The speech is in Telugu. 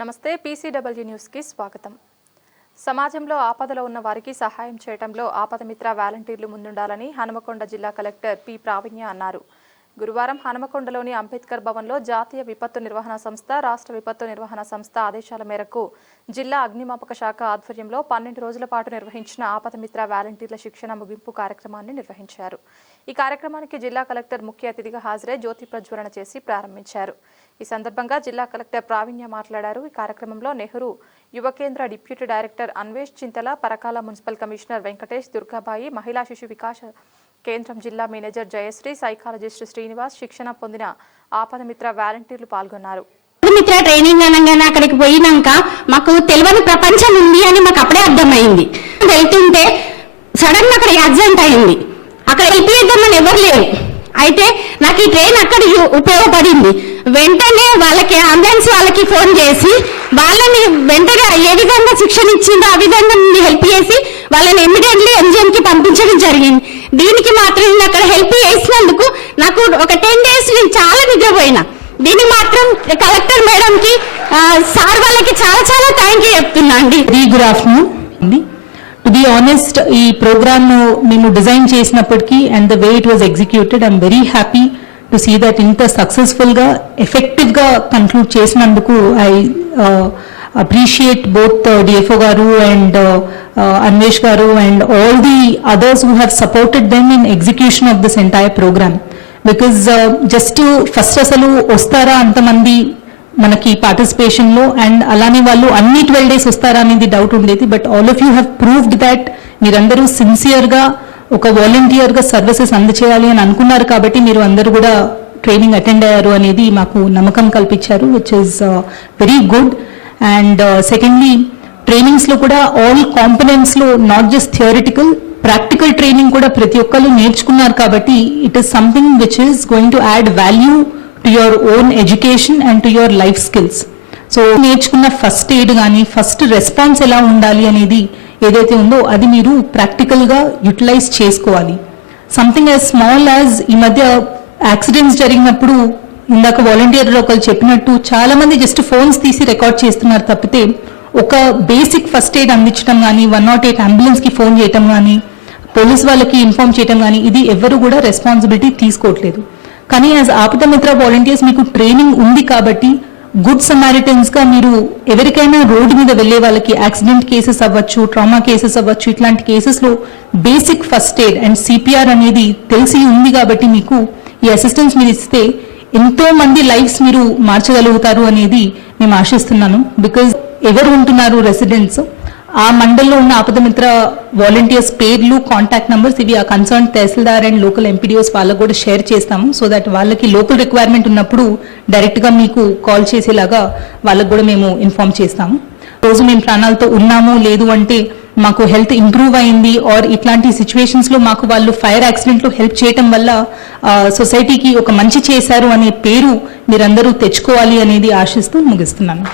నమస్తే పీసీడబ్ల్యూ న్యూస్ కి స్వాగతం. సమాజంలో ఆపదలో ఉన్న వారికి సహాయం చేయడంలో ఆపదమిత్ర వాలంటీర్లు ముందుండాలని హనుమకొండ జిల్లా కలెక్టర్ పి ప్రావీణ్య అన్నారు. గురువారం హనుమకొండలోని అంబేద్కర్ భవన్లో జాతీయ విపత్తు నిర్వహణ సంస్థ, రాష్ట్ర విపత్తు నిర్వహణ సంస్థ ఆదేశాల మేరకు జిల్లా అగ్నిమాపక శాఖ ఆధ్వర్యంలో 12 రోజుల పాటు నిర్వహించిన ఆపదమిత్ర వాలంటీర్ల శిక్షణ ముగింపు కార్యక్రమాన్ని నిర్వహించారు. ఈ కార్యక్రమానికి జిల్లా కలెక్టర్ ముఖ్య అతిథిగా హాజరై జ్యోతి ప్రజ్వలన చేసి ప్రారంభించారు. ఈ సందర్భంగా జిల్లా కలెక్టర్ ప్రావీణ్య మాట్లాడారు. ఈ కార్యక్రమంలో నెహ్రూ యువ కేంద్ర డిప్యూటీ డైరెక్టర్ అన్వేష్ చింతల, పరకాల మున్సిపల్ కమిషనర్ వెంకటేష్, దుర్గాబాయి, మహిళా శిశు వికాస కేంద్రం జిల్లా మేనేజర్ జయశ్రీ, సైకాలజిస్ట్ శ్రీనివాస్, శిక్షణ పొందిన ఆపదమిత్ర వాలంటీర్లు పాల్గొన్నారు. మిత్ర ట్రైనింగ్ అనగానే అక్కడికి పోయినాక మాకు తెలియని ప్రపంచం ఉంది అని మాకు అప్పుడే అర్థమైంది. వెళ్తుంటే సడన్ గా అక్కడ యాక్సిడెంట్ అయింది. అక్కడ వెళ్ళిపోయేద్దామని ఎవరు లేరు. అయితే నాకు ఈ ట్రైన్ అక్కడ ఉపయోగపడింది. వెంటనే వాళ్ళకి అంబులెన్స్ వాళ్ళకి ఫోన్ చేసి వాళ్ళని వెంటనే ఏ విధంగా శిక్షణ ఇచ్చిందో ఆ విధంగా హెల్ప్ చేసి వాళ్ళని ఇమ్మీడియట్లీ ఎంజిఎం కి పంపించడం జరిగింది. దీనికి మాత్రం నేను అక్కడ హెల్ప్ చేసినందుకు నాకు ఒక 10 days నేను చాలా నిద్రపోయినా. దీనికి మాత్రం కలెక్టర్ మేడం కి సార్ వాళ్ళకి చాలా చాలా థ్యాంక్ యూ చెప్తున్నా అండి. Good afternoon. To be honest, ఈ ప్రోగ్రామ్ మేము డిజైన్ చేసినప్పటికీ and the way it was executed, I'm very happy to see that ఇంత సక్సెస్ఫుల్ గా ఎఫెక్టివ్ గా కన్క్లూడ్ చేసినందుకు I appreciate both DFO garu and Anvesh garu and all the others who have supported them in execution of this entire program, because just first asalu ostara antamandi manaki participation lo and alani vallu anni 12 days ostara anedi doubt undedi, but all of you have proved that meerandaru sincere ga oka volunteer ga services andacheyali ani anukunnaru kabatti meeru andaru kuda training attend ayyaru anedi maaku namakam kalpicharu, which is very good. And secondly, trainings lo kuda all components lo not just theoretical, practical training kuda prati okkalu nerchukunnaru kabatti it is something which is going to add value to your own education and to your life skills. So nerchukunna first aid gaani first response ela undali anedi edaithe undo adi meeru practical ga utilize chesukovali. Something as small as ee madhya accidents jariginappudu ఇందాక వాలంటీర్లు ఒకరు చెప్పినట్టు చాలా మంది జస్ట్ ఫోన్స్ తీసి రికార్డ్ చేస్తున్నారు తప్పితే ఒక బేసిక్ ఫస్ట్ ఎయిడ్ అందించడం కానీ 108 అంబులెన్స్ కి ఫోన్ చేయటం కానీ పోలీస్ వాళ్ళకి ఇన్ఫార్మ్ చేయటం కానీ ఇది ఎవరు కూడా రెస్పాన్సిబిలిటీ తీసుకోవట్లేదు. కానీ యాజ్ ఆపదమిత్ర వాలంటీర్స్ మీకు ట్రైనింగ్ ఉంది కాబట్టి గుడ్ సమారిటన్స్ గా మీరు ఎవరికైనా రోడ్డు మీద వెళ్లే వాళ్ళకి యాక్సిడెంట్ కేసెస్ అవ్వచ్చు, ట్రామా కేసెస్ అవ్వచ్చు, ఇట్లాంటి కేసెస్ లో basic first aid and CPR అనేది తెలిసి ఉంది కాబట్టి మీకు ఈ అసిస్టెన్స్ మీరు ఇస్తే ఎంతో మంది లైఫ్స్ మీరు మార్చగలుగుతారు అనేది మేము ఆశిస్తున్నాను. బికాజ్ ఎవరు ఉంటున్నారు రెసిడెంట్స్, ఆ మండల్లో ఉన్న ఆపదమిత్ర వాలంటీర్స్ పేర్లు, కాంటాక్ట్ నంబర్స్ ఇవి ఆ concern tahsildar and local MPDOs వాళ్ళకు కూడా షేర్ చేస్తాము. సో దట్ వాళ్ళకి లోకల్ రిక్వైర్మెంట్ ఉన్నప్పుడు డైరెక్ట్ గా మీకు కాల్ చేసేలాగా వాళ్ళకు కూడా మేము ఇన్ఫార్మ్ చేస్తాము. రోజు మేము ప్రాణాలతో ఉన్నాము లేదు అంటే మాకు హెల్త్ ఇంప్రూవ్ అయింది ఆర్ ఇట్లాంటి సిచ్యువేషన్స్ లో మాకు వాళ్ళు ఫైర్ యాక్సిడెంట్ లో హెల్ప్ చేయటం వల్ల సొసైటీకి ఒక మంచి చేశారు అనే పేరు మీరందరూ తెచ్చుకోవాలి అనేది ఆశిస్తూ ముగిస్తున్నాను.